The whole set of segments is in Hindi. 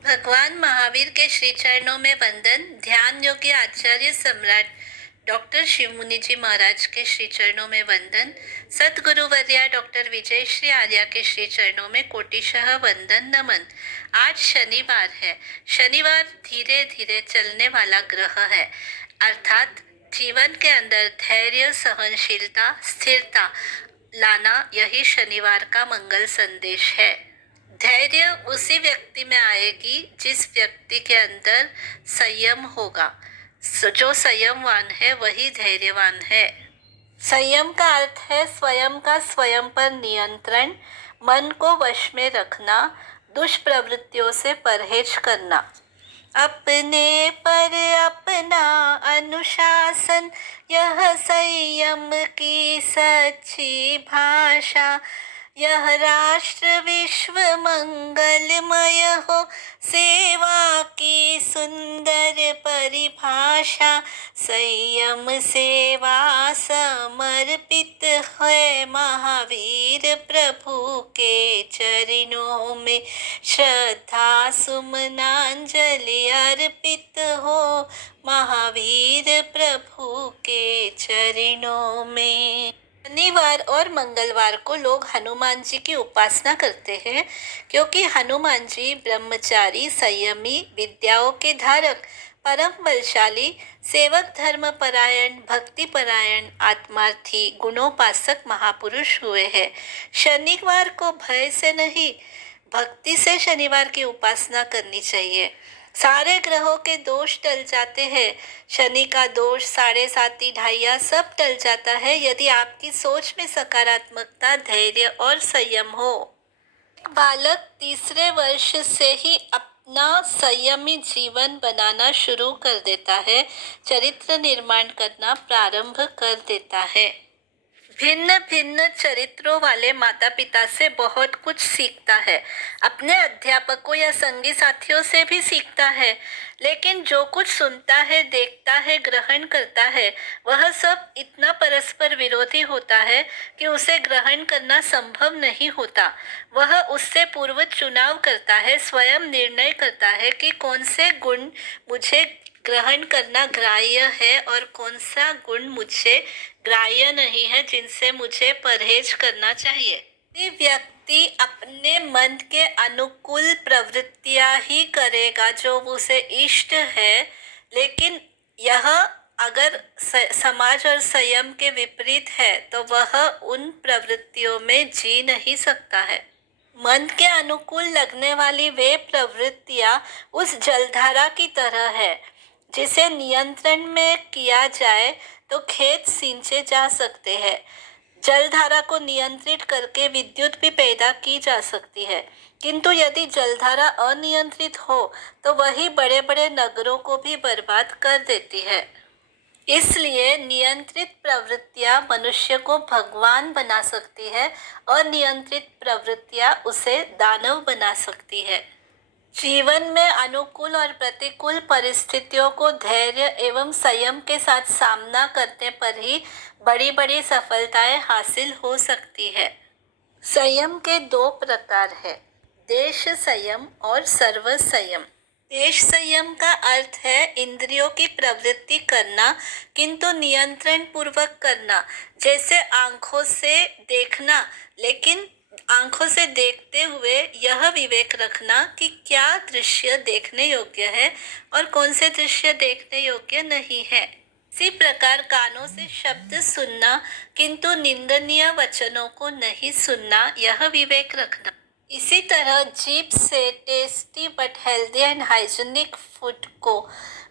भगवान महावीर के श्री चरणों में वंदन। ध्यान योगी आचार्य सम्राट डॉक्टर शिवमुनि जी महाराज के श्री चरणों में वंदन। सतगुरु वर्या डॉक्टर विजय श्री आर्या के श्री चरणों में कोटिशः वंदन नमन। आज शनिवार है। शनिवार धीरे धीरे चलने वाला ग्रह है, अर्थात जीवन के अंदर धैर्य, सहनशीलता, स्थिरता लाना, यही शनिवार का मंगल संदेश है। धैर्य उसी व्यक्ति में आएगी जिस व्यक्ति के अंदर संयम होगा। जो संयमवान है वही धैर्यवान है। संयम का अर्थ है स्वयं का स्वयं पर नियंत्रण, मन को वश में रखना, दुष्प्रवृत्तियों से परहेज करना। अपने पर अपना अनुशासन, यह संयम की सच्ची भाषा। यह राष्ट्र विश्व मंगलमय हो, सेवा की सुंदर परिभाषा। संयम सेवा समर्पित है महावीर प्रभु के चरणों में। श्रद्धा सुमनांजलि अर्पित हो महावीर प्रभु के चरणों में। शनिवार और मंगलवार को लोग हनुमान जी की उपासना करते हैं, क्योंकि हनुमान जी ब्रह्मचारी, संयमी, विद्याओं के धारक, परम बलशाली, सेवक, धर्म परायण, भक्ति परायण, आत्मार्थी, गुणोपासक महापुरुष हुए हैं। शनिवार को भय से नहीं, भक्ति से शनिवार की उपासना करनी चाहिए। सारे ग्रहों के दोष टल जाते हैं। शनि का दोष, साढ़े साती, ढाइया सब टल जाता है यदि आपकी सोच में सकारात्मकता, धैर्य और संयम हो। बालक तीसरे वर्ष से ही अपना संयमी जीवन बनाना शुरू कर देता है, चरित्र निर्माण करना प्रारंभ कर देता है। भिन्न भिन्न चरित्रों वाले माता पिता से बहुत कुछ सीखता है, अपने अध्यापकों या संगी साथियों से भी सीखता है, लेकिन जो कुछ सुनता है, देखता है, ग्रहण करता है, वह सब इतना परस्पर विरोधी होता है कि उसे ग्रहण करना संभव नहीं होता। वह उससे पूर्व चुनाव करता है, स्वयं निर्णय करता है कि कौन से गुण मुझे ग्रहण करना ग्राह्य है और कौन सा गुण मुझे ग्राह्य नहीं है, जिनसे मुझे परहेज करना चाहिए। व्यक्ति अपने मन के अनुकूल प्रवृत्तियां ही करेगा जो उसे इष्ट है, लेकिन यह अगर समाज और संयम के विपरीत है तो वह उन प्रवृत्तियों में जी नहीं सकता है। मन के अनुकूल लगने वाली वे प्रवृत्तियां उस जलधारा की तरह है, जिसे नियंत्रण में किया जाए तो खेत सींचे जा सकते हैं। जलधारा को नियंत्रित करके विद्युत भी पैदा की जा सकती है, किंतु यदि जलधारा अनियंत्रित हो तो वही बड़े बड़े नगरों को भी बर्बाद कर देती है। इसलिए नियंत्रित प्रवृत्तियां मनुष्य को भगवान बना सकती है और नियंत्रित प्रवृत्तियां उसे दानव बना सकती है। जीवन में अनुकूल और प्रतिकूल परिस्थितियों को धैर्य एवं संयम के साथ सामना करने पर ही बड़ी बड़ी सफलताएं हासिल हो सकती है। संयम के दो प्रकार है, देश संयम और सर्व संयम। देश संयम का अर्थ है इंद्रियों की प्रवृत्ति करना, किंतु नियंत्रण पूर्वक करना। जैसे आंखों से देखना, लेकिन आंखों से देखते हुए यह विवेक रखना कि क्या दृश्य देखने योग्य है और कौन से दृश्य देखने योग्य नहीं है। इसी प्रकार कानों से शब्द सुनना, किंतु निंदनीय वचनों को नहीं सुनना, यह विवेक रखना। इसी तरह जीभ से tasty but healthy and hygienic food को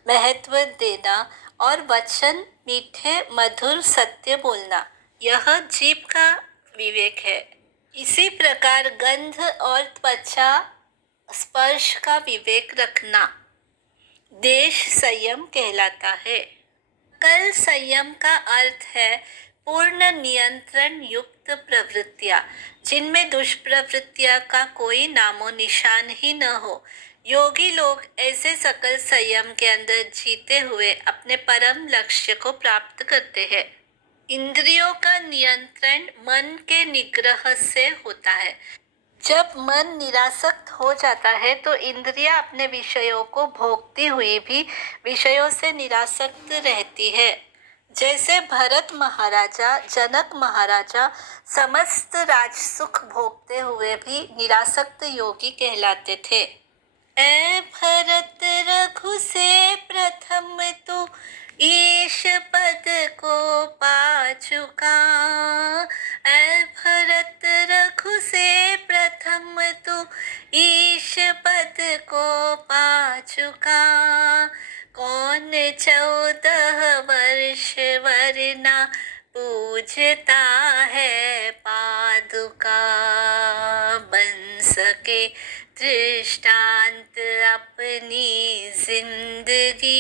महत्व देना और वचन मीठे, मधुर, सत्य बोलना, यह जीभ का विवेक है। इसी प्रकार गंध और त्वचा स्पर्श का विवेक रखना देश संयम कहलाता है। कल संयम का अर्थ है पूर्ण नियंत्रण युक्त प्रवृत्तियां, जिनमें दुष्प्रवृत्तियां का कोई नामो निशान ही न हो। योगी लोग ऐसे सकल संयम के अंदर जीते हुए अपने परम लक्ष्य को प्राप्त करते हैं। इंद्रियों का नियंत्रण मन के निग्रह से होता है। जब मन निरासक्त हो जाता है तो इंद्रियां अपने विषयों को भोगती हुई भी विषयों से निरासक्त रहती है। जैसे भरत महाराजा, जनक महाराजा समस्त राजसुख भोगते हुए भी निरासक्त योगी कहलाते थे। ऐ भरत रघु से प्रथम तू ईश पद को पा चुका। ऐ भरत रघु से प्रथम तू ईश पद को पा चुका। कौन 14 वर्ष वरना पूजता है पादुका। बन सके दृष्टांत अपनी जिंदगी,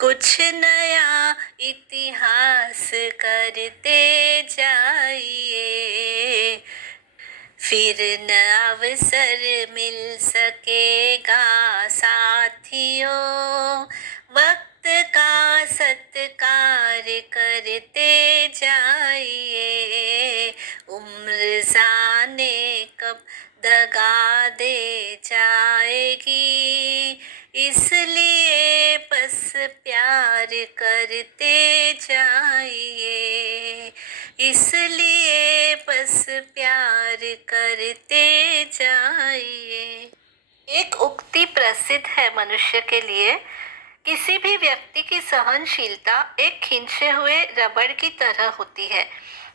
कुछ नया इतिहास करते जाइए। फिर न अवसर मिल सकेगा साथियों, वक्त का सत्कार करते जाइए। उम्र जाने कब दगा दे जाएगी, इसलिए बस प्यार करते जाइए। इसलिए बस प्यार करते जाइए। एक उक्ति प्रसिद्ध है मनुष्य के लिए, किसी भी व्यक्ति की सहनशीलता एक खींचे हुए रबड़ की तरह होती है।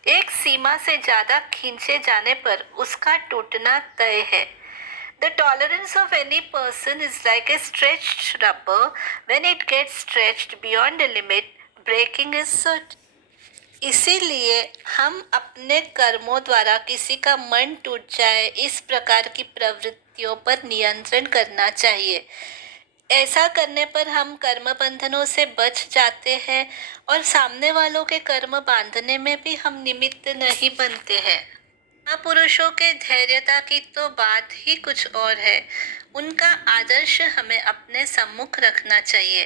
एक सीमा से ज्यादा खींचे जाने पर उसका टूटना तय है। The tolerance of any person is like a stretched rubber. When it gets stretched beyond a limit, breaking is certain. इसीलिए हम अपने कर्मों द्वारा किसी का मन टूट जाए, इस प्रकार की प्रवृत्तियों पर नियंत्रण करना चाहिए। ऐसा करने पर हम कर्म बंधनों से बच जाते हैं और सामने वालों के कर्म बांधने में भी हम निमित्त नहीं बनते हैं। महापुरुषों के धैर्यता की तो बात ही कुछ और है। उनका आदर्श हमें अपने सम्मुख रखना चाहिए।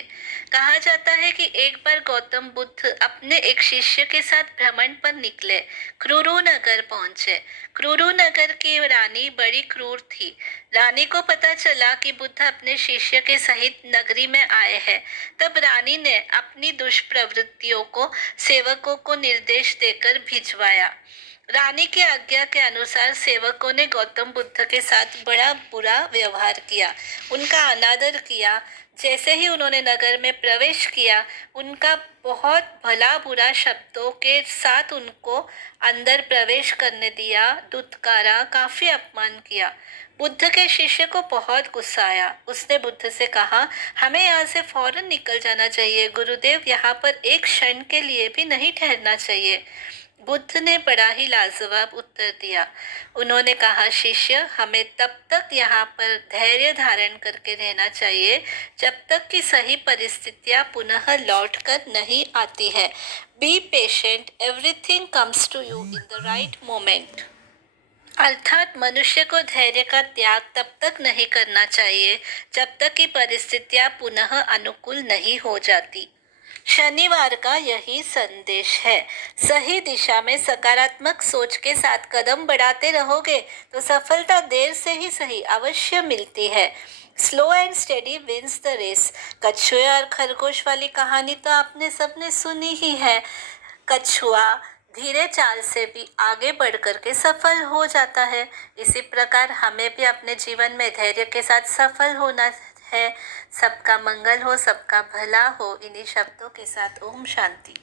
कहा जाता है कि एक बार गौतम बुद्ध अपने एक शिष्य के साथ भ्रमण पर निकले, क्रूरू नगर पहुंचे। क्रूरू नगर की रानी बड़ी क्रूर थी। रानी को पता चला कि बुद्ध अपने शिष्य के सहित नगरी में आए हैं। तब रानी ने अपनी दुष्प्रवृत्तियों को सेवकों को निर्देश देकर भिजवाया। रानी की आज्ञा के अनुसार सेवकों ने गौतम बुद्ध के साथ बड़ा बुरा व्यवहार किया, उनका अनादर किया। जैसे ही उन्होंने नगर में प्रवेश किया, उनका बहुत भला बुरा शब्दों के साथ उनको अंदर प्रवेश करने दिया, दुत्कारा, काफी अपमान किया। बुद्ध के शिष्य को बहुत गुस्सा आया। उसने बुद्ध से कहा, हमें यहाँ से फौरन निकल जाना चाहिए। गुरुदेव, यहाँ पर एक क्षण के लिए भी नहीं ठहरना चाहिए। बुद्ध ने बड़ा ही लाजवाब उत्तर दिया। उन्होंने कहा, शिष्य, हमें तब तक यहाँ पर धैर्य धारण करके रहना चाहिए जब तक कि सही परिस्थितियाँ पुनः लौटकर नहीं आती है। Be patient, everything comes to you in the right moment. अर्थात मनुष्य को धैर्य का त्याग तब तक नहीं करना चाहिए जब तक कि परिस्थितियाँ पुनः अनुकूल नहीं हो जाती। शनिवार का यही संदेश है। सही दिशा में सकारात्मक सोच के साथ कदम बढ़ाते रहोगे तो सफलता देर से ही सही अवश्य मिलती है। Slow and steady wins the race. कछुए और खरगोश वाली कहानी तो आपने सबने सुनी ही है। कछुआ धीरे चाल से भी आगे बढ़ कर के सफल हो जाता है। इसी प्रकार हमें भी अपने जीवन में धैर्य के साथ सफल होना है। सबका मंगल हो, सबका भला हो। इन्हीं शब्दों के साथ ओम शांति।